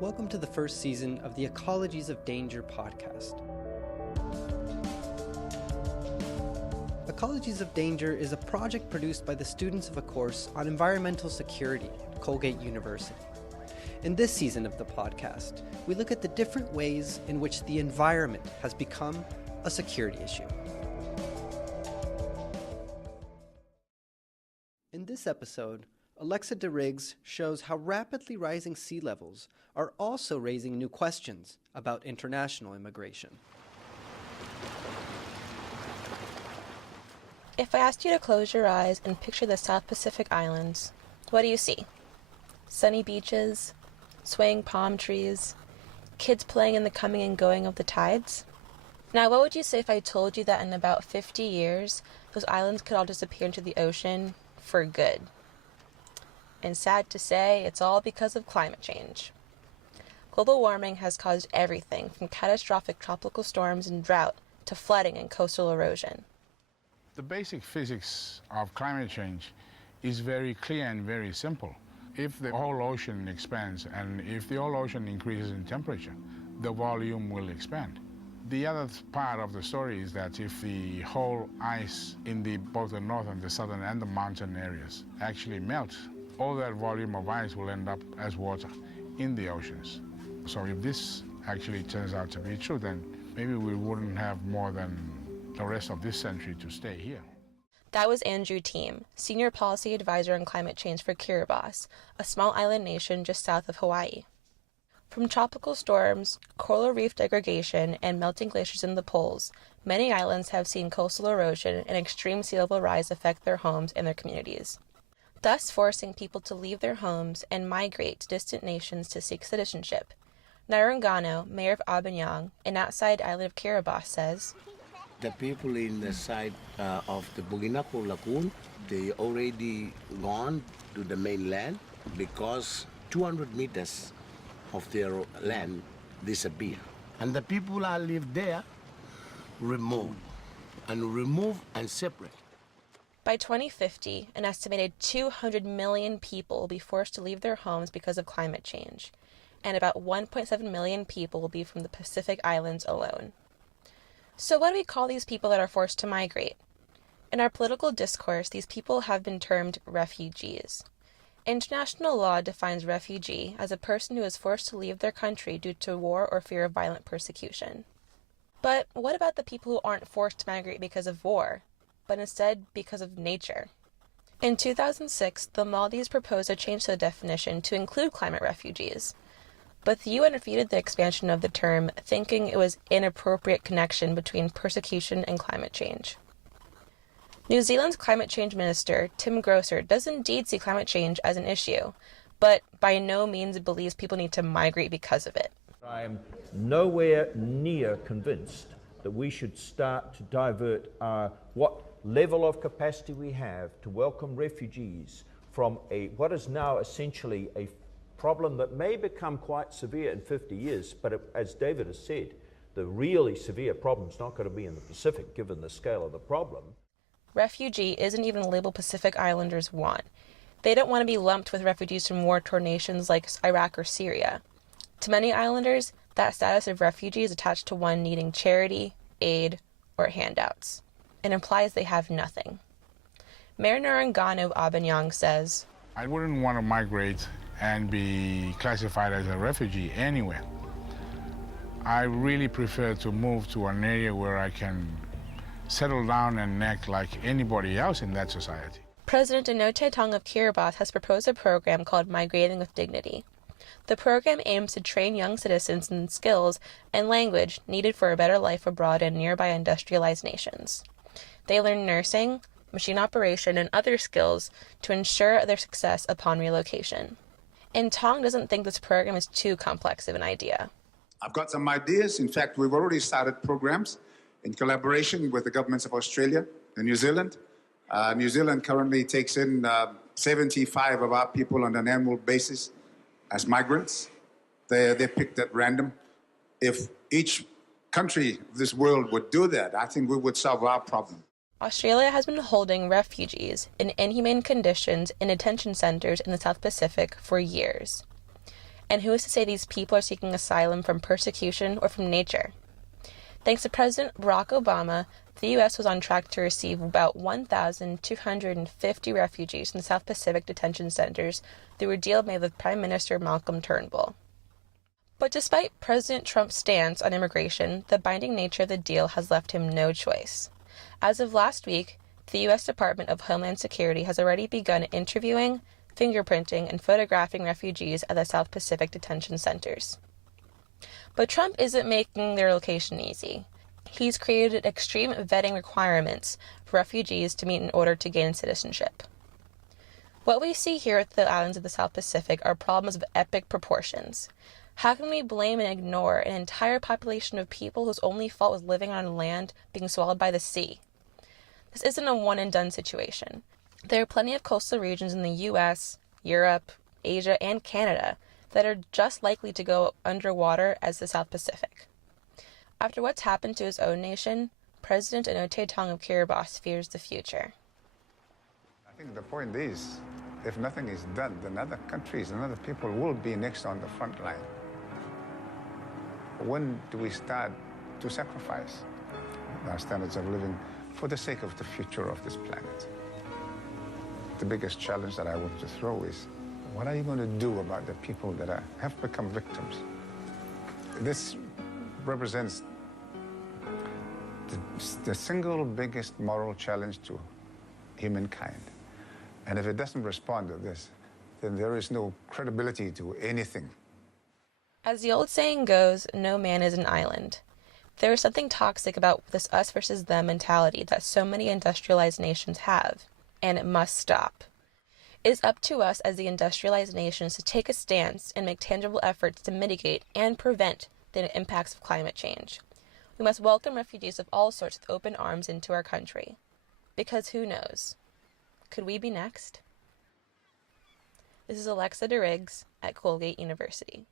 Welcome to the first season of the Ecologies of Danger podcast. Ecologies of Danger is a project produced by the students of a course on environmental security at Colgate University. In this season of the podcast, we look at the different ways in which the environment has become a security issue. In this episode, ADeRiggs shows how rapidly rising sea levels are also raising new questions about international immigration. If I asked you to close your eyes and picture the South Pacific Islands, what do you see? Sunny beaches, swaying palm trees, kids playing in the coming and going of the tides? Now, what would you say if I told you that in about 50 years, those islands could all disappear into the ocean for good? And sad to say, it's all because of climate change. Global warming has caused everything from catastrophic tropical storms and drought to flooding and coastal erosion. The basic physics of climate change is very clear and very simple. If the whole ocean expands and if the whole ocean increases in temperature, the volume will expand. The other part of the story is that if the whole ice in both the north and the southern and the mountain areas actually melts, all that volume of ice will end up as water in the oceans. So if this actually turns out to be true, then maybe we wouldn't have more than the rest of this century to stay here. That was Andrew Team, Senior Policy Advisor on Climate Change for Kiribati, a small island nation just south of Hawaii. From tropical storms, coral reef degradation, and melting glaciers in the poles, many islands have seen coastal erosion and extreme sea level rise affect their homes and their communities, thus forcing people to leave their homes and migrate to distant nations to seek citizenship. Narungano, mayor of Abanyang, an outside island of Kiribati, says, "The people in the side of the Buginaco Lagoon, they already gone to the mainland because 200 meters of their land disappear. And the people that live there remove and separate." By 2050, an estimated 200 million people will be forced to leave their homes because of climate change, and about 1.7 million people will be from the Pacific Islands alone. So what do we call these people that are forced to migrate? In our political discourse, these people have been termed refugees. International law defines refugee as a person who is forced to leave their country due to war or fear of violent persecution. But what about the people who aren't forced to migrate because of war, but instead because of nature? In 2006, the Maldives proposed a change to the definition to include climate refugees. But the UN refuted the expansion of the term, thinking it was inappropriate connection between persecution and climate change. New Zealand's climate change minister, Tim Grosser, does indeed see climate change as an issue, but by no means believes people need to migrate because of it. I am nowhere near convinced that we should start to divert what level of capacity we have to welcome refugees from what is now essentially a problem that may become quite severe in 50 years, but as David has said, the really severe problem is not going to be in the Pacific, given the scale of the problem. Refugee isn't even a label Pacific Islanders want. They don't want to be lumped with refugees from war-torn nations like Iraq or Syria. To many islanders, that status of refugee is attached to one needing charity, aid, or handouts. It implies they have nothing. Mayor Narungano of Abanyang says, I wouldn't want to migrate and be classified as a refugee anywhere. I really prefer to move to an area where I can settle down and act like anybody else in that society. President Inote Tong of Kiribati has proposed a program called Migrating with Dignity. The program aims to train young citizens in skills and language needed for a better life abroad in nearby industrialized nations. They learn nursing, machine operation, and other skills to ensure their success upon relocation. And Tong doesn't think this program is too complex of an idea. I've got some ideas. In fact, we've already started programs in collaboration with the governments of Australia and New Zealand. New Zealand currently takes in 75 of our people on an annual basis as migrants. They're picked at random. If each country of this world would do that, I think we would solve our problem. Australia has been holding refugees in inhumane conditions in detention centers in the South Pacific for years. And who is to say these people are seeking asylum from persecution or from nature? Thanks to President Barack Obama, the U.S. was on track to receive about 1,250 refugees from the South Pacific detention centers through a deal made with Prime Minister Malcolm Turnbull. But despite President Trump's stance on immigration, the binding nature of the deal has left him no choice. As of last week, the U.S. Department of Homeland Security has already begun interviewing, fingerprinting, and photographing refugees at the South Pacific detention centers. But Trump isn't making their location easy. He's created extreme vetting requirements for refugees to meet in order to gain citizenship. What we see here at the islands of the South Pacific are problems of epic proportions. How can we blame and ignore an entire population of people whose only fault was living on land being swallowed by the sea? This isn't a one-and-done situation. There are plenty of coastal regions in the U.S., Europe, Asia, and Canada that are just likely to go underwater as the South Pacific. After what's happened to his own nation, President Anote Tong of Kiribati fears the future. I think the point is, if nothing is done, then other countries and other people will be next on the front line. When do we start to sacrifice our standards of living for the sake of the future of this planet? The biggest challenge that I want to throw is, what are you going to do about the people that have become victims? This represents the single biggest moral challenge to humankind. And if it doesn't respond to this, then there is no credibility to anything. As the old saying goes, no man is an island. There is something toxic about this us versus them mentality that so many industrialized nations have, and it must stop. It is up to us as the industrialized nations to take a stance and make tangible efforts to mitigate and prevent the impacts of climate change. We must welcome refugees of all sorts with open arms into our country. Because who knows? Could we be next? This is Alexa ADeRiggs at Colgate University.